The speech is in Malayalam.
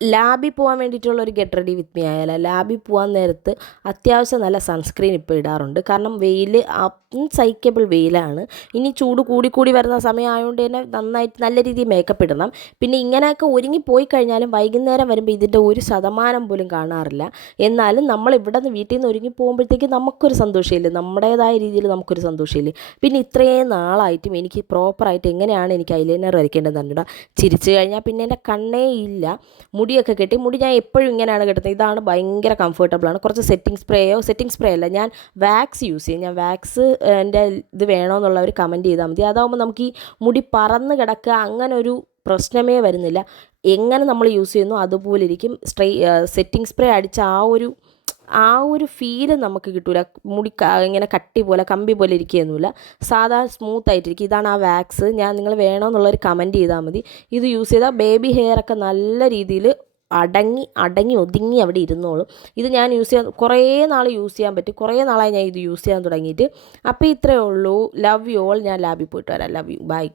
ലാബിൽ പോകാൻ വേണ്ടിയിട്ടുള്ളൊരു ഗെറ്റ് റെഡി വിത്ത് മീ ആയാലും ലാബിൽ പോകാൻ നേരത്ത് അത്യാവശ്യം നല്ല സൺസ്ക്രീൻ ഇപ്പോൾ ഇടാറുണ്ട്. കാരണം വെയിൽ അൺസൈക്കബിൾ വെയിലാണ്. ഇനി ചൂട് കൂടി വരുന്ന സമയമായതുകൊണ്ട് തന്നെ നന്നായിട്ട് നല്ല രീതിയിൽ മേക്കപ്പ് ഇടണം. പിന്നെ ഇങ്ങനെയൊക്കെ ഒരുങ്ങിപ്പോയി കഴിഞ്ഞാലും വൈകുന്നേരം വരുമ്പോൾ ഇതിൻ്റെ 1% പോലും കാണാറില്ല. എന്നാലും നമ്മൾ ഇവിടെ നിന്ന് വീട്ടിൽ നിന്ന് ഒരുങ്ങി പോകുമ്പോഴത്തേക്ക് നമുക്കൊരു സന്തോഷമില്ലേ, നമ്മുടേതായ രീതിയിൽ നമുക്കൊരു സന്തോഷമില്ലേ. പിന്നെ ഇത്രയും നാളായിട്ടും എനിക്ക് പ്രോപ്പറായിട്ട് എങ്ങനെയാണ് എനിക്ക് ഐലൈനർ വരയ്ക്കേണ്ടതെന്ന് അറിഞ്ഞൂടാ. ചിരിച്ചു കഴിഞ്ഞാൽ പിന്നെ എൻ്റെ കണ്ണേ ഇല്ല. മുടിയൊക്കെ കെട്ടി, മുടി ഞാൻ എപ്പോഴും ഇങ്ങനെയാണ് കെട്ടുന്നത്. ഇതാണ് ഭയങ്കര കംഫർട്ടബിളാണ്. കുറച്ച് സെറ്റിംഗ് സ്പ്രേ അല്ല, ഞാൻ വാക്സ് യൂസ് ചെയ്യും. ഞാൻ വാക്സ് എൻ്റെ ഇത് വേണമെന്നുള്ളവർ കമൻറ്റ് ചെയ്താൽ മതി. അതാകുമ്പോൾ നമുക്ക് ഈ മുടി പറന്ന് കിടക്കുക അങ്ങനെ ഒരു പ്രശ്നമേ വരുന്നില്ല. എങ്ങനെ നമ്മൾ യൂസ് ചെയ്യുന്നു അതുപോലെ ഇരിക്കും. സെറ്റിംഗ് സ്പ്രേ അടിച്ച ആ ഒരു ഫീല് നമുക്ക് കിട്ടൂല. മുടി ഇങ്ങനെ കട്ടി പോലെ കമ്പി പോലെ ഇരിക്കുകയൊന്നുമില്ല, സാധാ സ്മൂത്ത് ആയിട്ടിരിക്കും. ഇതാണ് ആ വാക്സ്. നിങ്ങൾ വേണമെന്നുള്ളൊരു കമൻറ്റ് ചെയ്താൽ മതി. ഇത് യൂസ് ചെയ്താൽ ബേബി ഹെയർ ഒക്കെ നല്ല രീതിയിൽ അടങ്ങി ഒതുങ്ങി അവിടെ ഇരുന്നോളും. ഇത് ഞാൻ കുറേ നാൾ യൂസ് ചെയ്യാൻ പറ്റും. കുറേ നാളായി ഞാൻ ഇത് യൂസ് ചെയ്യാൻ തുടങ്ങിയിട്ട്. അപ്പോൾ ഇത്രയേ ഉള്ളൂ. Love you all. ഞാൻ ലാബിൽ പോയിട്ട് വരാം. Love you. ബൈ.